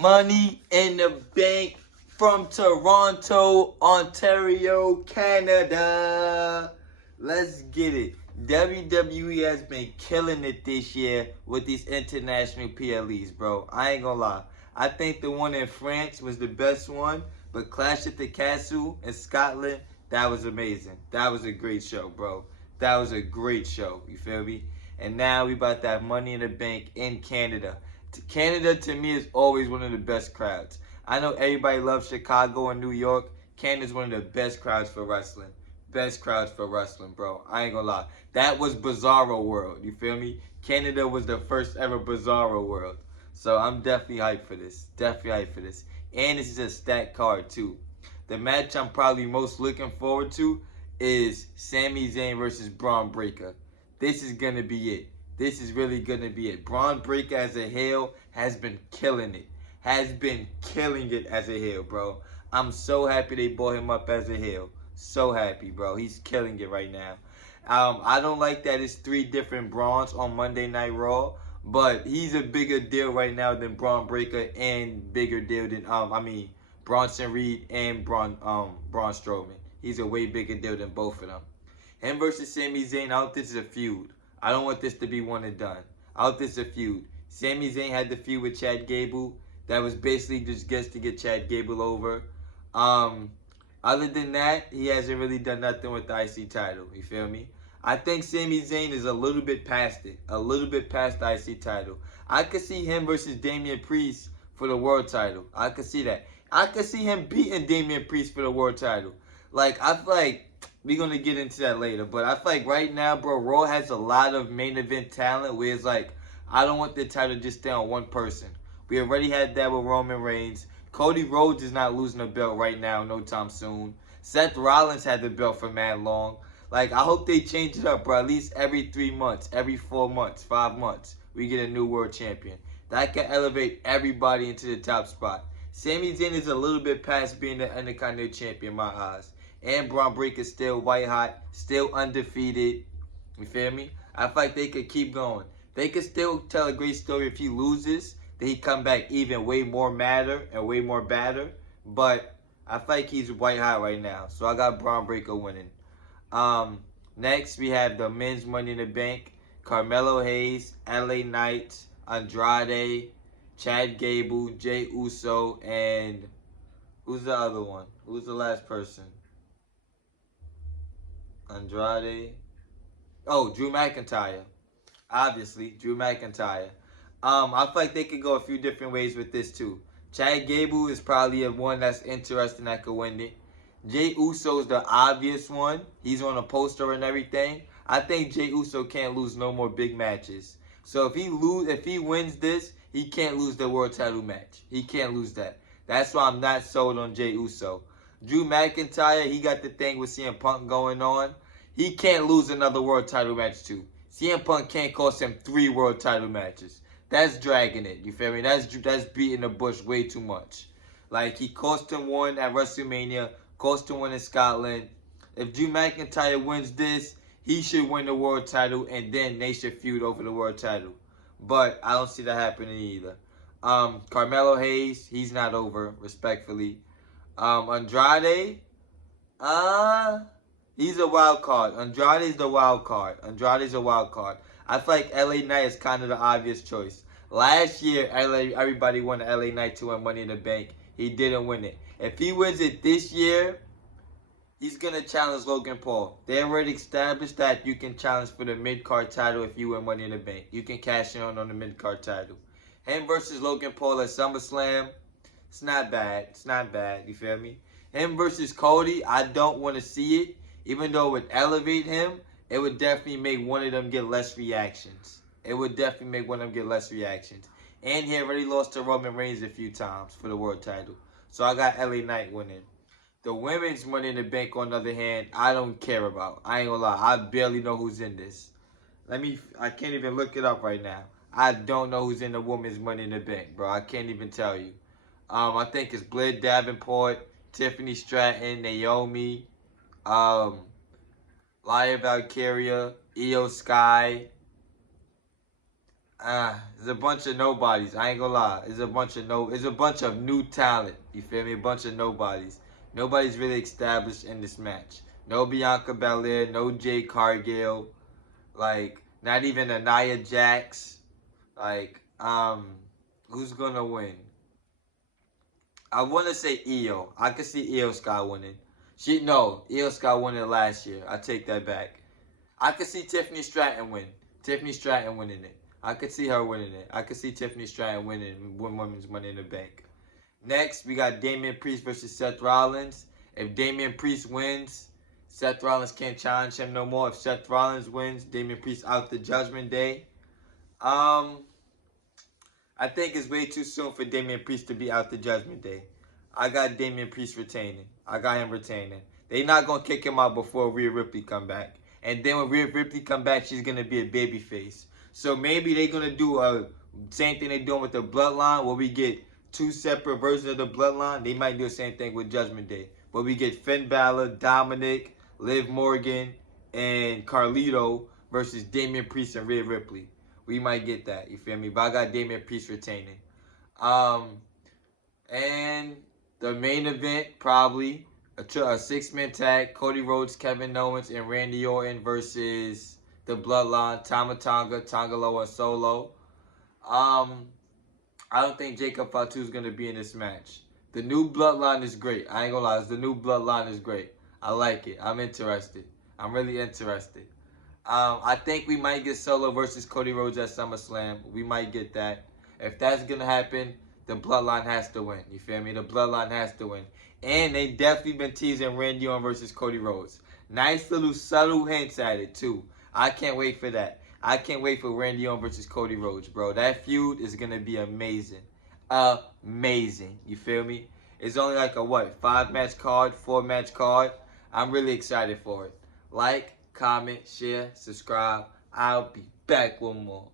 Money in the Bank from Toronto, Ontario, Canada. Let's get it. WWE has been killing it this year with these international PLEs, bro. I ain't gonna lie. I think the one in France was the best one, but Clash at the Castle in Scotland, that was amazing. That was a great show, bro. That was a great show. You feel me? And now we about to have Money in the Bank in Canada. Canada to me is always one of the best crowds. I know everybody loves Chicago and New York. Canada's one of the best crowds for wrestling. Best crowds for wrestling, bro. I ain't gonna lie. That was Bizarro World. You feel me? Canada was the first ever Bizarro World. So I'm definitely hyped for this. Definitely hyped for this. And this is a stacked card too. The match I'm probably most looking forward to is Sami Zayn versus Braun Breaker. This is gonna be it. This is really gonna be it. Braun Breaker as a heel has been killing it. Has been killing it as a heel, bro. I'm so happy they brought him up as a heel. So happy, bro. He's killing it right now. I don't like that it's 3 different Brauns on Monday Night Raw, but he's a bigger deal right now than Braun Breaker and bigger deal than Bronson Reed and Braun Strowman. He's a way bigger deal than both of them. Him versus Sami Zayn, I don't think this is a feud. I don't want this to be one and done. I don't think it's a feud. Sami Zayn had the feud with Chad Gable. That was basically just to get Chad Gable over. Other than that, he hasn't really done nothing with the IC title. You feel me? I think Sami Zayn is a little bit past it. A little bit past the IC title. I could see him versus Damian Priest for the world title. I could see that. I could see him beating Damian Priest for the world title. Like, I feel like we're going to get into that later. But I feel like right now, bro, Raw has a lot of main event talent where it's like, I don't want the title to just stay on one person. We already had that with Roman Reigns. Cody Rhodes is not losing the belt right now, no time soon. Seth Rollins had the belt for mad long. Like, I hope they change it up, bro. At least every 3 months, every 4 months, 5 months, we get a new world champion. That can elevate everybody into the top spot. Sami Zayn is a little bit past being the Intercontinental Champion in my eyes. And Braun Breaker is still white hot, still undefeated. You feel me? I feel like they could keep going. They could still tell a great story if he loses. Then he come back even way more madder and way more badder. But I feel like he's white hot right now. So I got Braun Breaker winning. Next, we have the men's Money in the Bank. Carmelo Hayes, LA Knight, Andrade, Chad Gable, Jey Uso, and who's the other one? Who's the last person? Andrade. Oh, Drew McIntyre. Obviously, Drew McIntyre. I feel like they could go a few different ways with this too. Chad Gable is probably a one that's interesting that could win it. Jey Uso is the obvious one. He's on a poster and everything. I think Jey Uso can't lose no more big matches. So if he wins this, he can't lose the world title match. He can't lose that. That's why I'm not sold on Jey Uso. Drew McIntyre, he got the thing with CM Punk going on. He can't lose another world title match too. CM Punk can't cost him 3 world title matches. That's dragging it. You feel me? That's beating the bush way too much. Like, he cost him one at WrestleMania, cost him one in Scotland. If Drew McIntyre wins this, he should win the world title, and then they should feud over the world title. But I don't see that happening either. Carmelo Hayes, he's not over, respectfully. Andrade, he's a wild card. Andrade's the wild card. Andrade's a wild card. I feel like LA Knight is kind of the obvious choice. Last year, everybody wanted LA Knight to win Money in the Bank. He didn't win it. If he wins it this year, he's going to challenge Logan Paul. They already established that you can challenge for the mid-card title if you win Money in the Bank. You can cash in on the mid-card title. Him versus Logan Paul at SummerSlam, it's not bad. It's not bad. You feel me? Him versus Cody, I don't want to see it. Even though it would elevate him, it would definitely make one of them get less reactions. It would definitely make one of them get less reactions. And he already lost to Roman Reigns a few times for the world title. So I got LA Knight winning. The women's Money in the Bank, on the other hand, I don't care about. I ain't gonna lie. I barely know who's in this. I can't even look it up right now. I don't know who's in the women's Money in the Bank, bro. I can't even tell you. I think it's Blair Davenport, Tiffany Stratton, Naomi, Lyra Valkyria, Io Sky. It's a bunch of nobodies. I ain't gonna lie. It's a bunch of new talent. You feel me? A bunch of nobodies. Nobody's really established in this match. No Bianca Belair, no Jade Cargill, like not even a Nia Jax. Like, who's gonna win? I wanna say Io. I could see Io Sky winning. Io Sky won it last year. I take that back. I could see Tiffany Stratton win. Tiffany Stratton winning it. I could see her winning it. I could see Tiffany Stratton winning Women's Money in the Bank. Next, we got Damian Priest versus Seth Rollins. If Damian Priest wins, Seth Rollins can't challenge him no more. If Seth Rollins wins, Damian Priest out the Judgment Day. I think it's way too soon for Damian Priest to be out the Judgment Day. I got Damian Priest retaining. I got him retaining. They not going to kick him out before Rhea Ripley come back. And then when Rhea Ripley come back, she's going to be a babyface. So maybe they're going to do a same thing they're doing with the Bloodline, where we get two separate versions of the Bloodline. They might do the same thing with Judgment Day, where we get Finn Balor, Dominic, Liv Morgan, and Carlito versus Damian Priest and Rhea Ripley. We might get that, you feel me? But I got Damian Priest retaining. And the main event, probably a six-man tag: Cody Rhodes, Kevin Owens, and Randy Orton versus the Bloodline, Tama Tonga, Tonga Loa, and Solo. I don't think Jacob Fatu is going to be in this match. The new Bloodline is great. I ain't gonna lie, the new Bloodline is great. I like it. I'm interested. I'm really interested. I think we might get Solo versus Cody Rhodes at SummerSlam. We might get that. If that's going to happen, the Bloodline has to win. You feel me? The Bloodline has to win. And they definitely been teasing Randy Orton versus Cody Rhodes. Nice little subtle hints at it, too. I can't wait for that. I can't wait for Randy Orton versus Cody Rhodes, bro. That feud is going to be amazing. Amazing. You feel me? It's only like a, 5-match card, 4-match card. I'm really excited for it. Like, comment, share, subscribe. I'll be back with more.